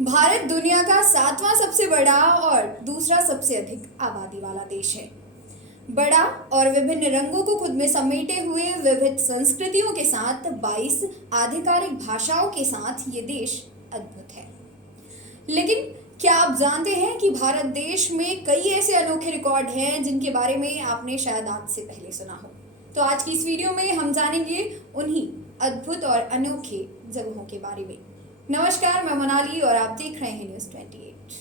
भारत दुनिया का 7वां सबसे बड़ा और दूसरा सबसे अधिक आबादी वाला देश है। बड़ा और विभिन्न रंगों को खुद में समेटे हुए विविध संस्कृतियों के साथ 22 आधिकारिक भाषाओं के साथ ये देश अद्भुत है। लेकिन क्या आप जानते हैं कि भारत देश में कई ऐसे अनोखे रिकॉर्ड हैं जिनके बारे में आपने शायद आज से पहले सुना हो। तो आज की इस वीडियो में हम जानेंगे उन्हीं अद्भुत और अनोखे जगहों के बारे में। नमस्कार, मैं मनाली और आप देख रहे हैं न्यूज़ 28।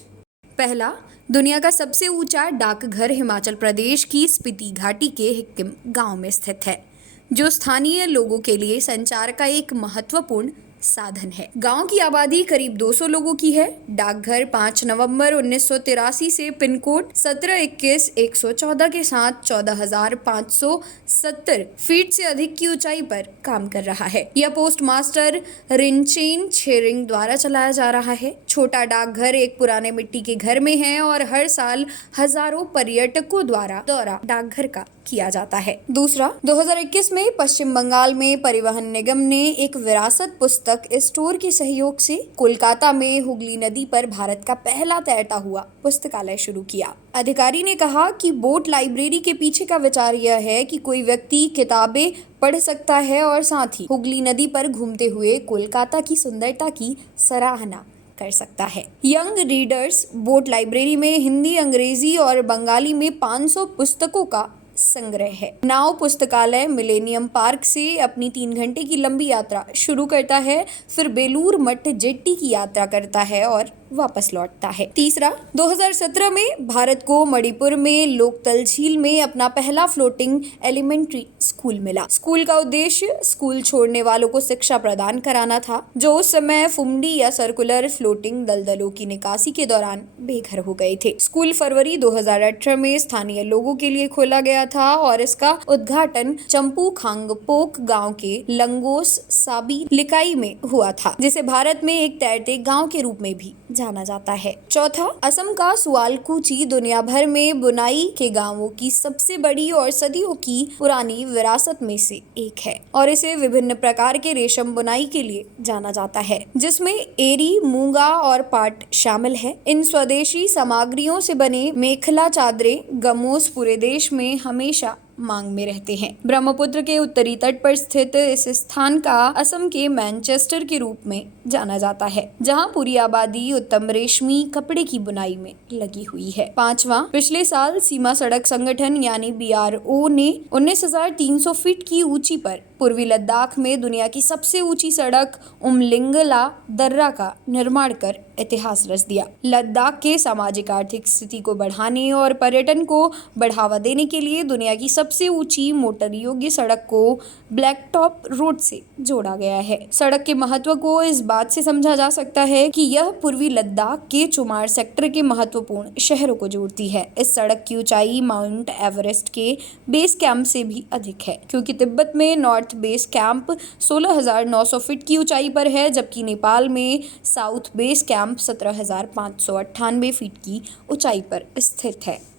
पहला, दुनिया का सबसे ऊंचा डाकघर हिमाचल प्रदेश की स्पीति घाटी के हिक्किम गांव में स्थित है, जो स्थानीय लोगों के लिए संचार का एक महत्वपूर्ण साधन है। गांव की आबादी करीब 200 लोगों की है। डाकघर 5 नवंबर 1983 से पिन कोड 1721-114 के साथ 14,570 फीट से अधिक की ऊंचाई पर काम कर रहा है। यह पोस्ट मास्टर रिनचेन छेरिंग द्वारा चलाया जा रहा है। छोटा डाकघर एक पुराने मिट्टी के घर में है और हर साल हजारों पर्यटकों द्वारा दौरा डाकघर का किया जाता है। दूसरा, 2021 में पश्चिम बंगाल में परिवहन निगम ने एक विरासत पुस्तक स्टोर के सहयोग से कोलकाता में हुगली नदी पर भारत का पहला तैरता हुआ पुस्तकालय शुरू किया। अधिकारी ने कहा कि बोट लाइब्रेरी के पीछे का विचार यह है कि कोई व्यक्ति किताबें पढ़ सकता है और साथ ही हुगली नदी पर घूमते हुए कोलकाता की सुंदरता की सराहना कर सकता है। यंग रीडर्स बोट लाइब्रेरी में हिंदी, अंग्रेजी और बंगाली में 500 पुस्तकों का संग्रह है। नाव पुस्तकालय मिलेनियम पार्क से अपनी 3 घंटे की लंबी यात्रा शुरू करता है, फिर बेलूर मठ जेट्टी की यात्रा करता है और वापस लौटता है। तीसरा, 2017 में भारत को मणिपुर में लोकतल झील में अपना पहला फ्लोटिंग एलिमेंट्री स्कूल मिला। स्कूल का उद्देश्य स्कूल छोड़ने वालों को शिक्षा प्रदान कराना था, जो उस समय फुमडी या सर्कुलर फ्लोटिंग दलदलों की निकासी के दौरान बेघर हो गए थे। स्कूल फरवरी 2018 में स्थानीय लोगों के लिए खोला गया था और इसका उद्घाटन चंपू खांगपोक गांव के लंगोस साबी लिकाई में हुआ था, जिसे भारत में एक तैरते गांव के रूप में भी जाना जाता है। चौथा, असम का सुआलकुची दुनिया भर में बुनाई के गांवों की सबसे बड़ी और सदियों की पुरानी विरासत में से एक है और इसे विभिन्न प्रकार के रेशम बुनाई के लिए जाना जाता है, जिसमें एरी, मूंगा और पाट शामिल है। इन स्वदेशी सामग्रियों से बने मेखला चादरें गमोस पूरे देश में हमेशा मांग में रहते हैं। ब्रह्मपुत्र के उत्तरी तट पर स्थित इस स्थान का असम के मैनचेस्टर के रूप में जाना जाता है, जहां पूरी आबादी उत्तम रेशमी कपड़े की बुनाई में लगी हुई है। पांचवा, पिछले साल सीमा सड़क संगठन यानी BRO ने 19,300 फीट की ऊंची पर पूर्वी लद्दाख में दुनिया की सबसे ऊंची सड़क उमलिंगला दर्रा का निर्माण कर इतिहास रच दिया। लद्दाख के सामाजिक आर्थिक स्थिति को बढ़ाने और पर्यटन को बढ़ावा देने के लिए दुनिया की सबसे ऊंची मोटर योग्य सड़क को ब्लैक टॉप रोड से जोड़ा गया है। सड़क के महत्व को इस बात से समझा जा सकता है कि यह पूर्वी लद्दाख के चुमार सेक्टर के महत्वपूर्ण शहरों को जोड़ती है। इस सड़क की ऊंचाई माउंट एवरेस्ट के बेस कैंप से भी अधिक है, क्योंकि तिब्बत में नॉर्थ बेस कैंप 16,900 फीट की ऊंचाई पर है, जबकि नेपाल में साउथ बेस कैंप 17,598 फीट की ऊंचाई पर स्थित है।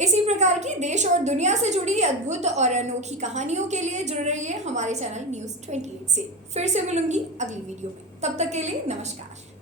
इसी प्रकार की देश और दुनिया से जुड़ी अद्भुत और अनोखी कहानियों के लिए जुड़ रहिए हमारे चैनल न्यूज़ 28 से। फिर से मिलूंगी अगली वीडियो में। तब तक के लिए नमस्कार।